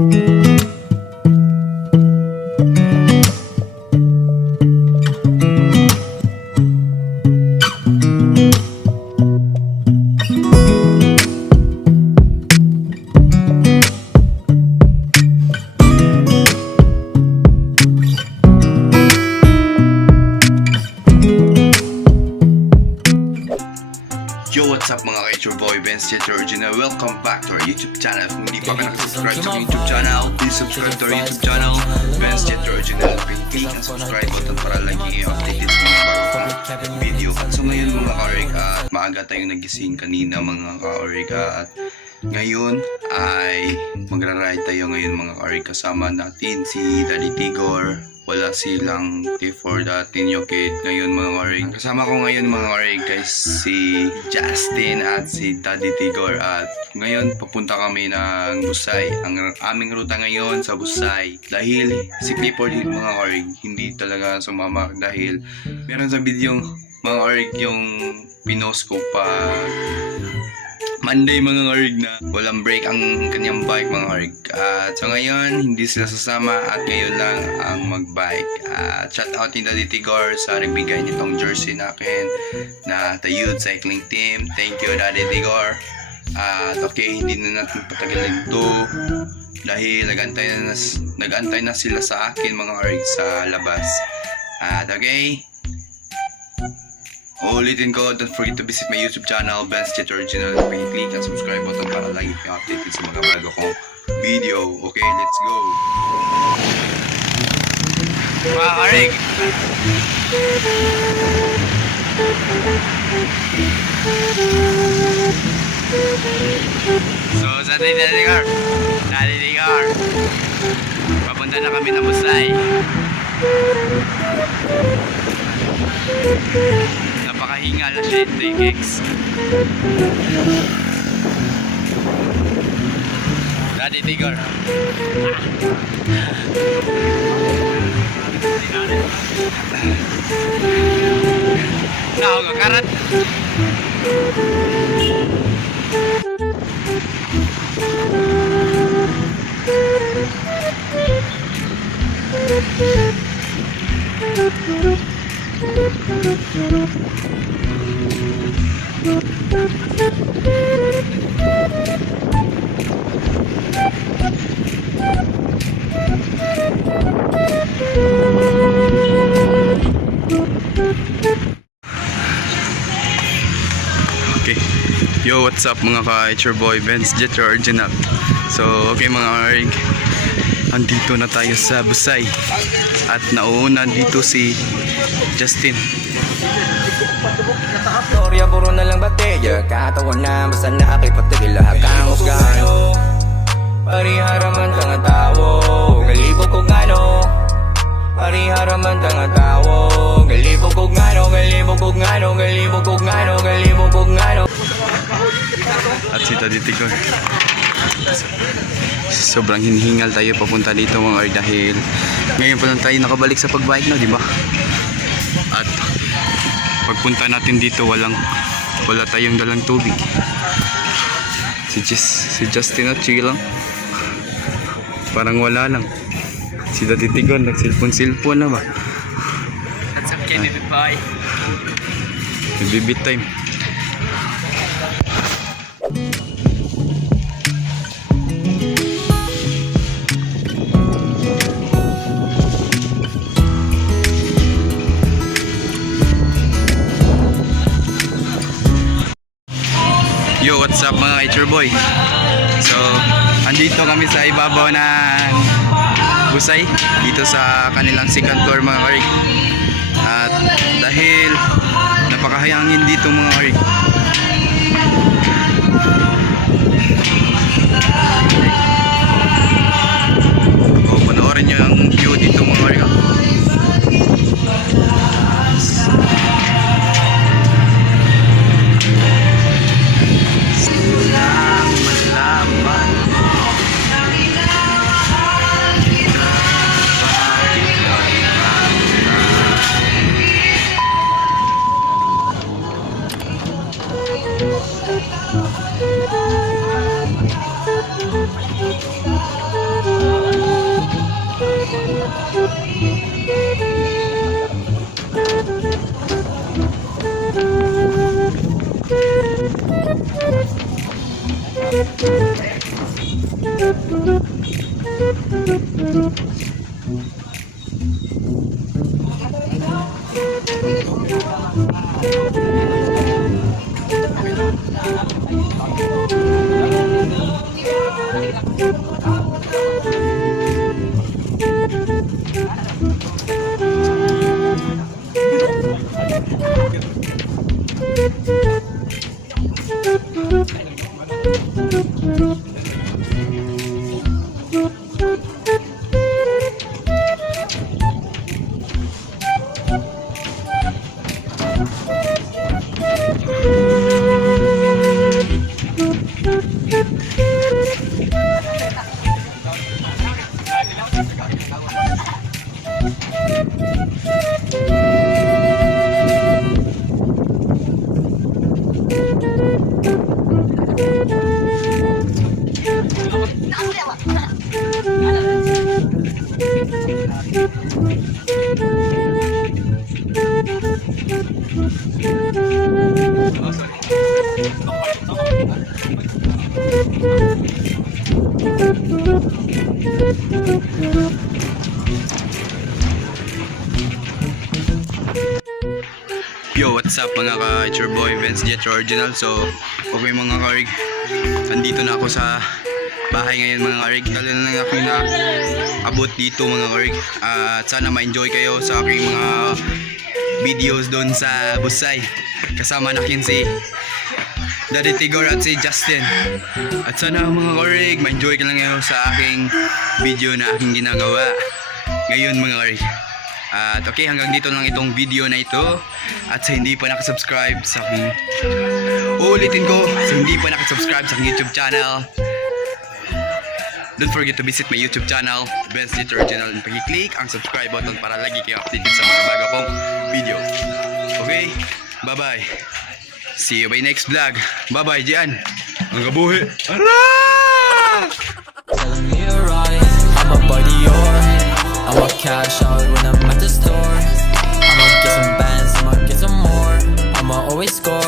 Yo, what's up mga ka-Your Boy, Benz Jet Original. Welcome back to our YouTube channel. Kung hindi pa ka nakasubscribe sa YouTube channel, please subscribe to our YouTube channel, Benz Jet Original. Click ang subscribe button para lagi i-updated sa mga bagong video. So ngayon mga ka-Orig, maaga tayong nagising kanina mga ka-Orig, at ngayon ay magra-ride tayo ngayon mga ka-Orig. Kasama natin si Daddy Tigor. Wala silang T4 dati nyo kid ngayon mga ka-Orig. Kasama ko ngayon mga ka-Orig guys si Justin at si Daddy Tigor, at ngayon papunta kami ng Busay. Ang aming ruta ngayon sa Busay dahil si Clifford mga ka-Orig hindi talaga sumama dahil meron sa video mga ka-Orig yung pinost ko pa Monday mga ka-Orig na walang break ang kanyang bike mga ka-Orig. So ngayon hindi sila sasama at ngayon lang ang mag-bike. Shout out ni Daddy Tigor sa nagbigay nitong jersey na akin na The Youth Cycling Team. Thank you Daddy Tigor. At okay, hindi na natin patagalin ito dahil nag-antay na sila sa akin mga ka-Orig sa labas. At okay, ulitin ko, don't forget to visit my YouTube channel, Benz Jet Original. Click ang subscribe button para lagi kang updated sa mga bago kong video. Okay, let's go! Mga ka-Orig! So, sa Daddy Tigor, papunta na kami ng Busay. Napakahinga na shit, X. Daddy Tigor. Nah, karat. Okay, yo, what's up mga ka-It's your boy Benz Jet Original. So okay mga ka-Orig, andito na tayo sa Busay at nauuna dito si Justin. Storya puro na lang bateya, katawan na basta na ako'y patigil kang usgan. Pariharaman ka nga tao, galibog ko ngano. Pariharaman ka nga tao, galibog ko ngano, galibog ko ngano, galibog ko ngano, galibog ko ngano. At si Daddy Tigor, sobrang hinihingal tayo papunta dito mga ka-Orig dahil ngayon pa lang tayo nakabalik sa pagbike na, di ba? At pagpunta natin dito wala tayong dalang tubig. Si Justin at Chi lang, parang wala lang. Si Daddy Tigor nagsilpon na ba? At sa Kennedy Boy nagbibit time. Yo, what's up mga It's your boy. So, andito kami sa ibabaw ng Busay, dito sa kanilang second floor mga ka-Orig. At dahil napakahangin dito mga ka-Orig, panoorin nyo ang view dito mga ka-Orig. Yo, what's up mga ka? It's your boy Vince Jet Original. So, okay mga karig, andito na ako sa bahay ngayon mga karig. Dali na lang ako na abot dito mga karig. At sana ma-enjoy kayo sa aking mga videos doon sa Busay. Kasama nakin si Daddy Tigor at si Justin. At sana mga karig, ma-enjoy ka lang kayo sa aking video na aking ginagawa ngayon mga karig. At okay, hanggang dito lang itong video na ito. At sa hindi pa nakasubscribe sa aking uulitin ko, sa hindi pa nakasubscribe sa aking YouTube channel, don't forget to visit my YouTube channel, Ben's Jet Original, and pag-click ang subscribe button para lagi kayo updated sa mga bago kong video. Okay, bye bye. See you by next vlog. Bye bye Jian. Ang gabuhi. Tell me you're right, I'm a buddy or I'ma cash out when I'm at the store. I'ma get some bands, I'ma get some more. I'ma always score.